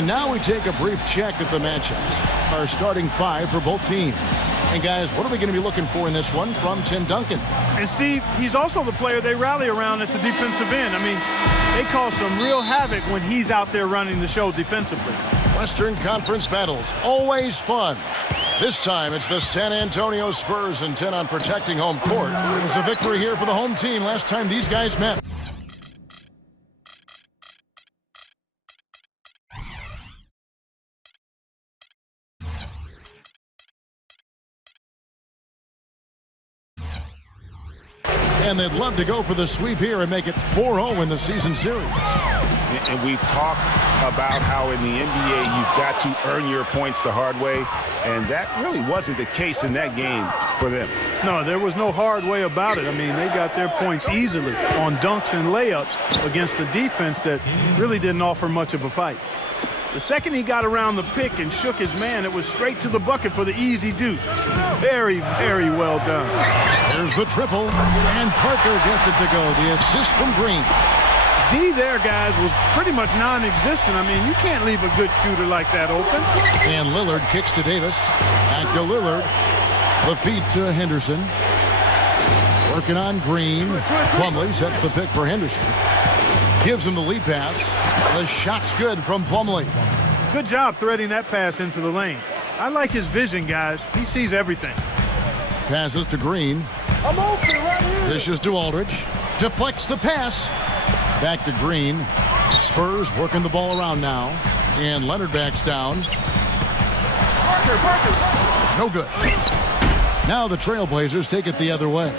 And now we take a brief check at the matchups. Our starting five for both teams. And guys, what are we going to be looking for in this one from Tim Duncan? And Steve, he's also the player they rally around at the defensive end. I mean, they cause some real havoc when he's out there running the show defensively. Western Conference battles, always fun. This time it's the San Antonio Spurs intent on protecting home court. It was a victory here for the home team last time these guys met. And they'd love to go for the sweep here and make it 4-0 in the season series. And we've talked about how in the NBA you've got to earn your points the hard way, and that really wasn't the case in that game for them. No, there was no hard way about it. I mean, they got their points easily on dunks and layups against a defense that really didn't offer much of a fight. The second he got around the pick and shook his man, it was straight to the bucket for the easy deuce. Very, very well done. There's the triple, and Parker gets it to go. The assist from Green. D there, guys, was pretty much non-existent. I mean, you can't leave a good shooter like that open. And Lillard kicks to Davis. Back to Lillard. The feed to Henderson. Working on Green. Plumlee sets the pick for Henderson. Gives him the lead pass. The shot's good from Plumlee. Good job threading that pass into the lane. I like his vision, guys. He sees everything. Passes to Green. I'm open right here. Dishes to Aldridge. Deflects the pass. Back to Green. Spurs working the ball around now. And Leonard backs down. No good. Now the Trailblazers take it the other way.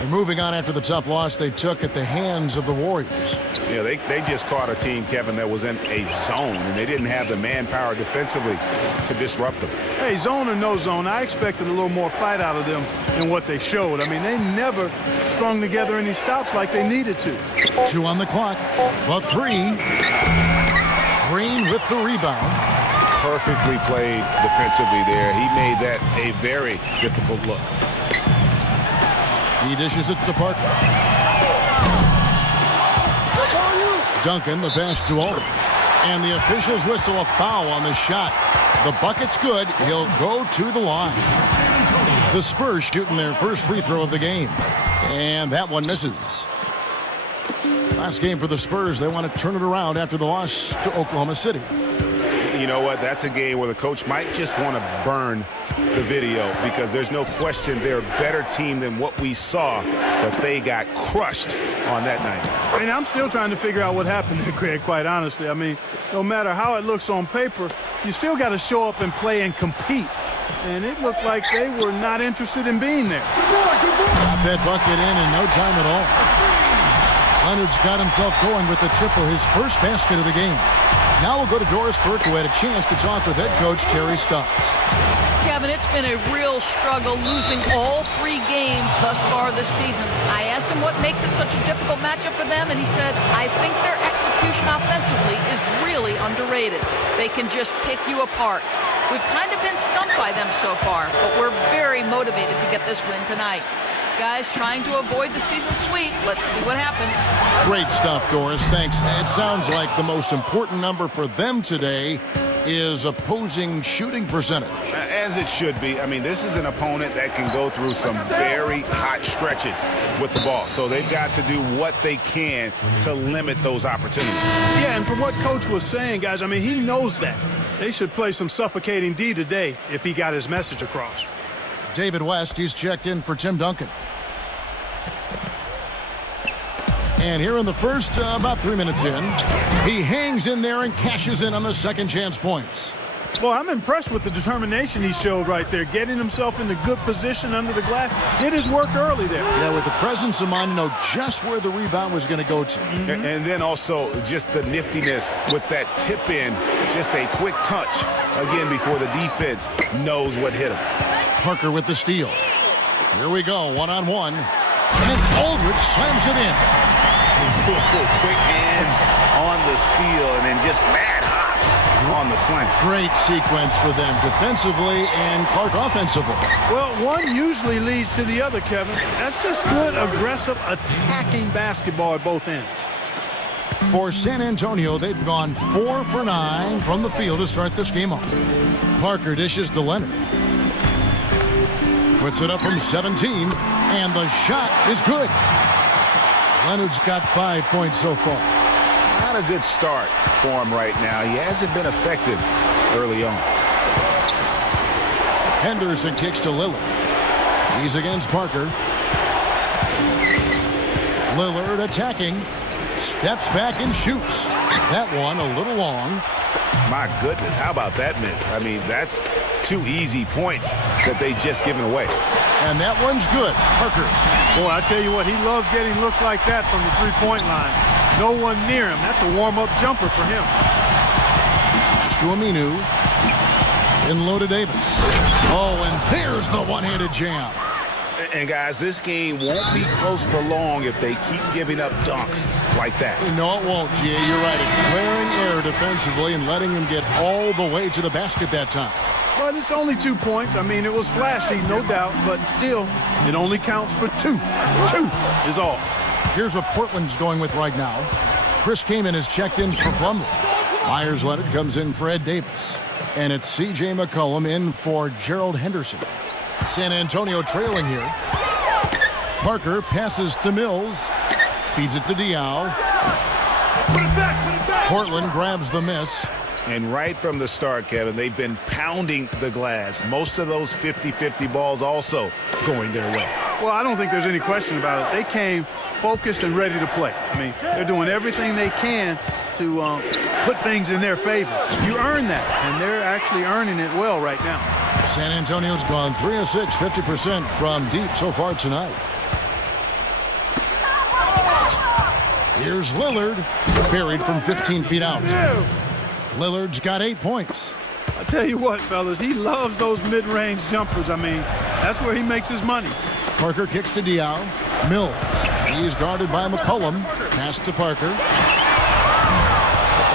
They're moving on after the tough loss they took at the hands of the Warriors. Yeah, they just caught a team, Kevin, that was in a zone, and they didn't have the manpower defensively to disrupt them. Hey, zone or no zone, I expected a little more fight out of them than what they showed. I mean, they never strung together any stops like they needed to. 2 on the clock. But 3. Green with the rebound. Perfectly played defensively there. He made that a very difficult look. He dishes it to Parker. Duncan, the pass to Aldridge. And the officials whistle a foul on the shot. The bucket's good. He'll go to the line. The Spurs shooting their first free throw of the game. And that one misses. Last game for the Spurs. They want to turn it around after the loss to Oklahoma City. You know what? That's a game where the coach might just want to burn the video because there's no question they're a better team than what we saw, but they got crushed on that night. I mean, I'm still trying to figure out what happened there, Craig, quite honestly. I mean, no matter how it looks on paper, you still got to show up and play and compete. And it looked like they were not interested in being there. Got that bucket in no time at all. Leonard's got himself going with the triple, his first basket of the game. Now we'll go to Doris Burke, who had a chance to talk with head coach Terry Stotts. Kevin, it's been a real struggle losing all 3 games thus far this season. I asked him what makes it such a difficult matchup for them, and he said, I think their execution offensively is really underrated. They can just pick you apart. We've kind of been stumped by them so far, but we're very motivated to get this win tonight. Guys trying to avoid the season sweep. Let's see what happens. Great stuff, Doris. Thanks. It sounds like the most important number for them today is opposing shooting percentage. As it should be. I mean, this is an opponent that can go through some very hot stretches with the ball. So they've got to do what they can to limit those opportunities. Yeah, and from what Coach was saying, guys, I mean, he knows that. They should play some suffocating D today if he got his message across. David West, he's checked in for Tim Duncan. And here in the first, about 3 minutes in, he hangs in there and cashes in on the second chance points. Well, I'm impressed with the determination he showed right there, getting himself in a good position under the glass. Did his work early there. Yeah, with the presence of mind to know just where the rebound was going to go to. And then also just the niftiness with that tip in, just a quick touch, again, before the defense knows what hit him. Parker with the steal. Here we go, one-on-one. And Aldridge slams it in. Quick hands on the steal and then just mad hops on the slam. Great sequence for them defensively and Clark offensively. Well, one usually leads to the other, Kevin. That's just good, aggressive, attacking basketball at both ends. For San Antonio, they've gone 4 for 9 from the field to start this game off. Parker dishes to Leonard. Puts it up from 17, and the shot is good. Leonard's got 5 points so far. Not a good start for him right now. He hasn't been effective early on. Henderson kicks to Lillard. He's against Parker. Lillard attacking. Steps back and shoots. That one a little long. My goodness, how about that miss? I mean, that's 2 easy points that they just given away. And that one's good. Parker. Boy, I tell you what, he loves getting looks like that from the three-point line. No one near him. That's a warm-up jumper for him. Pass to Aminu. In low to Davis. Oh, and there's the one-handed jam. And guys, this game won't be close for long if they keep giving up dunks like that. No, it won't, Jay. You're right. A glaring error defensively and letting him get all the way to the basket that time. But it's only 2 points. I mean, it was flashy, no doubt, but still, it only counts for 2. 2 is all. Here's what Portland's going with right now. Chris Kaman is checked in for Plumlee. Myers Leonard comes in for Ed Davis. And it's C.J. McCollum in for Gerald Henderson. San Antonio trailing here. Parker passes to Mills. Feeds it to Diaw. Portland grabs the miss. And right from the start, Kevin, they've been pounding the glass. Most of those 50-50 balls also going their way. Well, I don't think there's any question about it. They came focused and ready to play. I mean, they're doing everything they can to put things in their favor. You earn that, and they're actually earning it well right now. San Antonio's gone 3 of 6, 50% from deep so far tonight. Here's Lillard, buried from 15 feet out. Lillard's got 8 points. I tell you what, fellas, he loves those mid-range jumpers. I mean, that's where he makes his money. Parker kicks to Diaw. Mills. He's guarded by McCollum. Pass to Parker.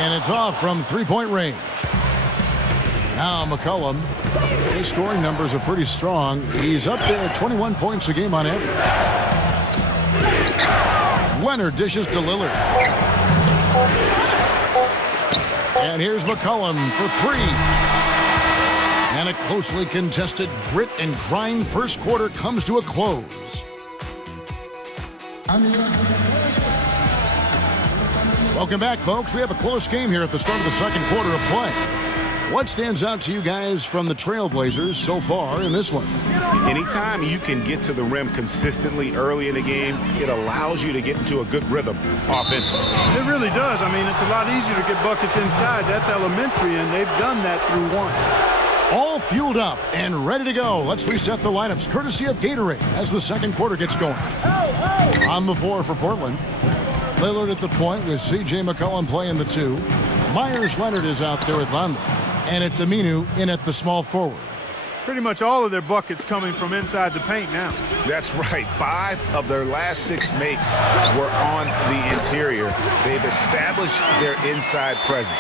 And it's off from three-point range. Now McCollum, his scoring numbers are pretty strong. He's up there at 21 points a game on average. Leonard dishes to Lillard. And here's McCollum for 3. And a closely contested grit and grind first quarter comes to a close. Welcome back, folks. We have a close game here at the start of the second quarter of play. What stands out to you guys from the Trailblazers so far in this one? Anytime you can get to the rim consistently early in the game, it allows you to get into a good rhythm offensively. It really does. I mean, it's a lot easier to get buckets inside. That's elementary, and they've done that through 1. All fueled up and ready to go. Let's reset the lineups courtesy of Gatorade as the second quarter gets going. On the floor for Portland. Lillard at the point with C.J. McCollum playing the 2. Myers Leonard is out there with Vonleh. And it's Aminu in at the small forward. Pretty much all of their buckets coming from inside the paint now. That's right. 5 of their last 6 makes were on the interior. They've established their inside presence.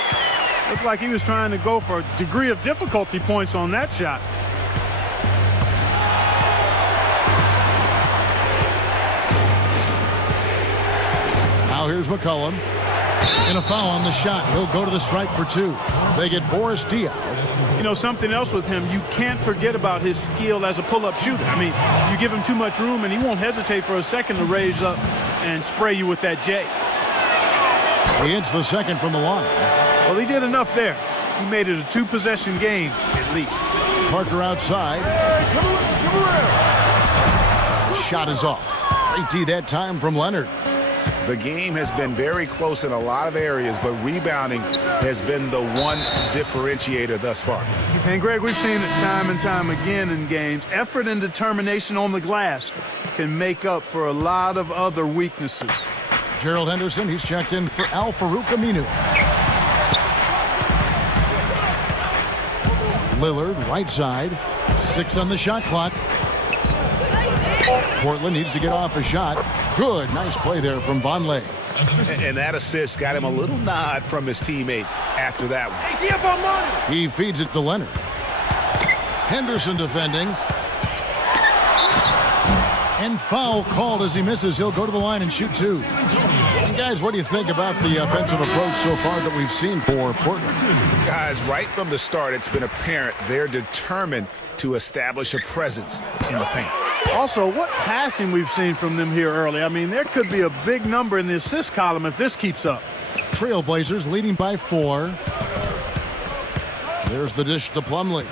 Looked like he was trying to go for a degree of difficulty points on that shot. Now here's McCollum. And a foul on the shot. He'll go to the stripe for 2. They get Boris Diaw. You know, something else with him, you can't forget about his skill as a pull-up shooter. I mean, you give him too much room, and he won't hesitate for a second to raise up and spray you with that J. He hits the second from the line. Well, he did enough there. He made it a 2-possession game, at least. Parker outside. Shot is off. Great D that time from Leonard. The game has been very close in a lot of areas, but rebounding has been the one differentiator thus far. And, Greg, we've seen it time and time again in games. Effort and determination on the glass can make up for a lot of other weaknesses. Gerald Henderson, he's checked in for Al-Farouq Aminu. Lillard, right side. 6 on the shot clock. Portland needs to get off a shot. Good, nice play there from Vonleh. And that assist got him a little nod from his teammate after that one. He feeds it to Leonard. Henderson defending. And foul called as he misses. He'll go to the line and shoot 2. And guys, what do you think about the offensive approach so far that we've seen for Portland? Guys, right from the start, it's been apparent they're determined to establish a presence in the paint. Also, what passing we've seen from them here early. I mean, there could be a big number in the assist column if this keeps up. Trailblazers leading by 4. There's the dish to Plumlee.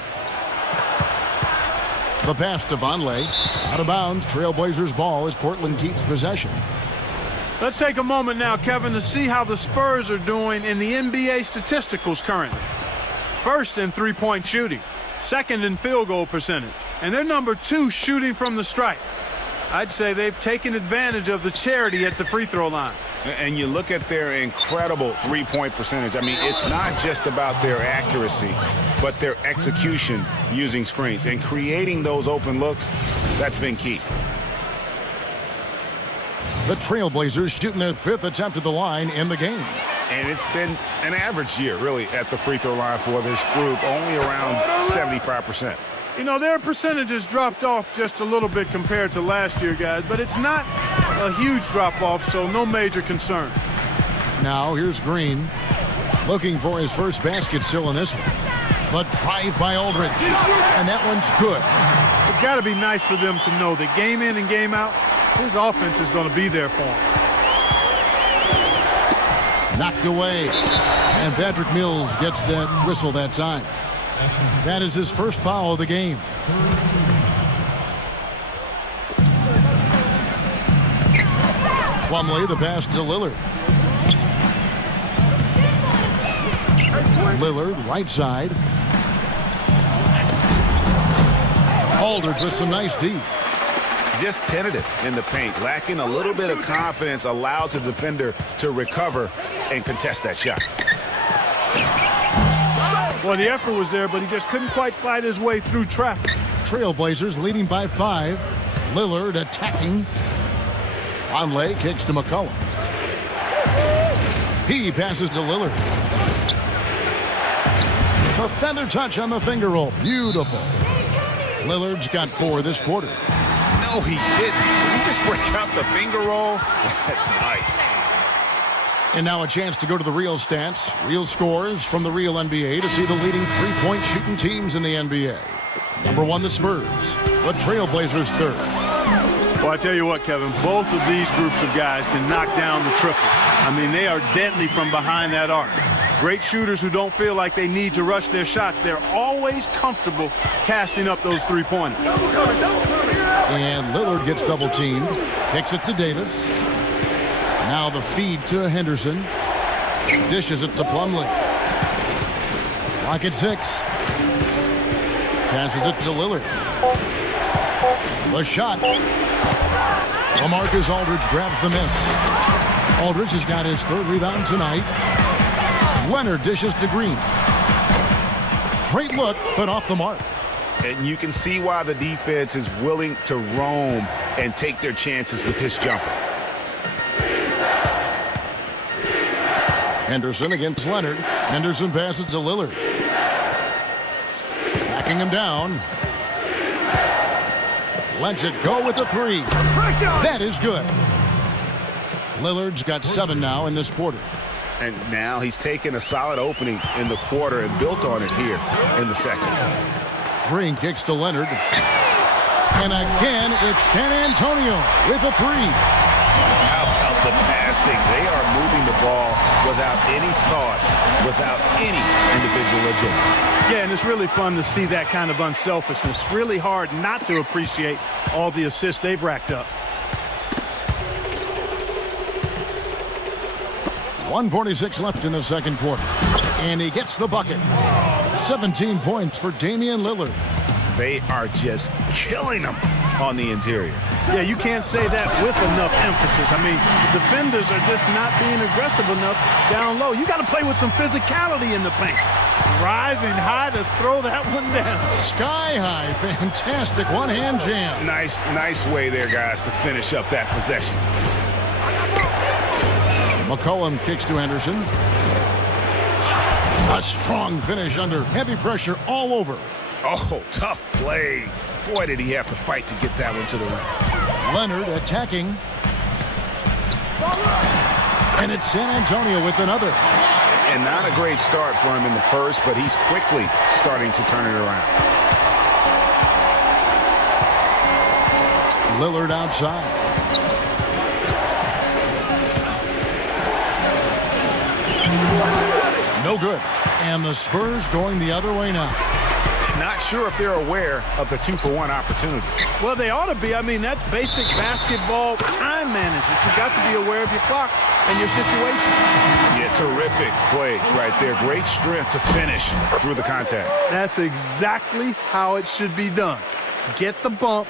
The pass to Vonleh. Out of bounds. Trailblazers ball as Portland keeps possession. Let's take a moment now, Kevin, to see how the Spurs are doing in the NBA statisticals currently. First in three-point shooting. Second in field goal percentage. And they're number 2 shooting from the stripe. I'd say they've taken advantage of the charity at the free throw line. And you look at their incredible three-point percentage. I mean, it's not just about their accuracy, but their execution using screens. And creating those open looks, that's been key. The Trailblazers shooting their 5th attempt at the line in the game. And it's been an average year, really, at the free throw line for this group, only around 75%. You know, their percentages dropped off just a little bit compared to last year, guys, but it's not a huge drop-off, so no major concern. Now here's Green looking for his first basket still in this one. But drive by Aldridge, and that one's good. It's got to be nice for them to know that game in and game out, his offense is going to be there for him. Knocked away, and Patrick Mills gets that whistle that time. That is his first foul of the game. Plumlee, the pass to Lillard. Lillard, right side. Aldridge with some nice D. Just tentative in the paint, lacking a little bit of confidence, allows the defender to recover and contest that shot. Well, the effort was there, but he just couldn't quite fight his way through traffic. Trailblazers leading by 5. Lillard attacking. Vonleh kicks to McCollum. He passes to Lillard. The feather touch on the finger roll. Beautiful. Lillard's got 4 this quarter. No, he didn't. Did he just break out the finger roll? That's nice. And now a chance to go to the real stats, real scores from the real NBA to see the leading three-point shooting teams in the NBA. Number 1, the Spurs. The Trailblazers 3rd. Well, I tell you what, Kevin, both of these groups of guys can knock down the triple. I mean, they are deadly from behind that arc. Great shooters who don't feel like they need to rush their shots. They're always comfortable casting up those three-pointers. And Lillard gets double-teamed, kicks it to Davis. Now the feed to Henderson. Dishes it to Plumlee. Clock at 6. Passes it to Lillard. The shot. LaMarcus Aldridge grabs the miss. Aldridge has got his 3rd rebound tonight. Leonard dishes to Green. Great look, but off the mark. And you can see why the defense is willing to roam and take their chances with his jumper. Henderson against Leonard. Henderson passes to Lillard. Backing him down. Lets it go with the 3. That is good. Lillard's got 7 now in this quarter. And now he's taken a solid opening in the quarter and built on it here in the second. Green kicks to Leonard. And again, it's San Antonio with a 3. How about the passing? They are moving the ball without any thought, without any individual agenda. Yeah, and it's really fun to see that kind of unselfishness. Really hard not to appreciate all the assists they've racked up. 1:46 left in the second quarter. And he gets the bucket. 17 points for Damian Lillard. They are just killing them on the interior. Yeah, you can't say that with enough emphasis. I mean, the defenders are just not being aggressive enough down low. You got to play with some physicality in the paint. Rising high to throw that one down. Sky high. Fantastic one-hand jam. Nice way there, guys, to finish up that possession. McCollum kicks to Henderson. A strong finish under heavy pressure all over. Oh, tough play. Boy, did he have to fight to get that one to the rim. Leonard attacking. And it's San Antonio with another. And not a great start for him in the first, but he's quickly starting to turn it around. Lillard outside. No good. And the Spurs going the other way now. Not sure if they're aware of the 2-for-1 opportunity. Well, they ought to be. I mean, that basic basketball time management. You've got to be aware of your clock and your situation. Yeah, terrific play right there. Great strength to finish through the contact. That's exactly how it should be done. Get the bump,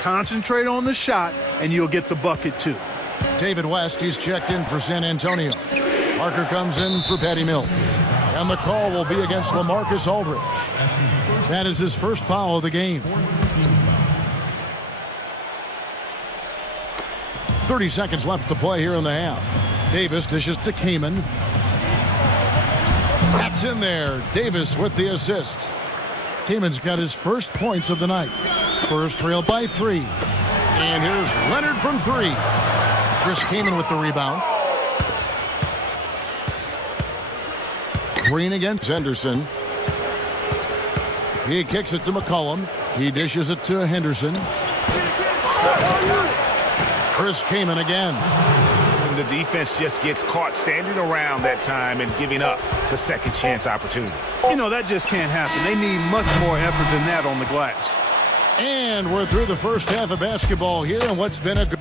concentrate on the shot, and you'll get the bucket too. David West, he's checked in for San Antonio. Parker comes in for Patty Mills. And the call will be against LaMarcus Aldridge. That is his first foul of the game. 30 seconds left to play here in the half. Davis dishes to Kaman. That's in there. Davis with the assist. Kaman's got his first points of the night. Spurs trail by 3. And here's Leonard from 3. Chris Kaman with the rebound. Green against Henderson. He kicks it to McCollum. He dishes it to Henderson. Chris Kaman again. And the defense just gets caught standing around that time and giving up the second chance opportunity. You know, that just can't happen. They need much more effort than that on the glass. And we're through the first half of basketball here, and what's been a good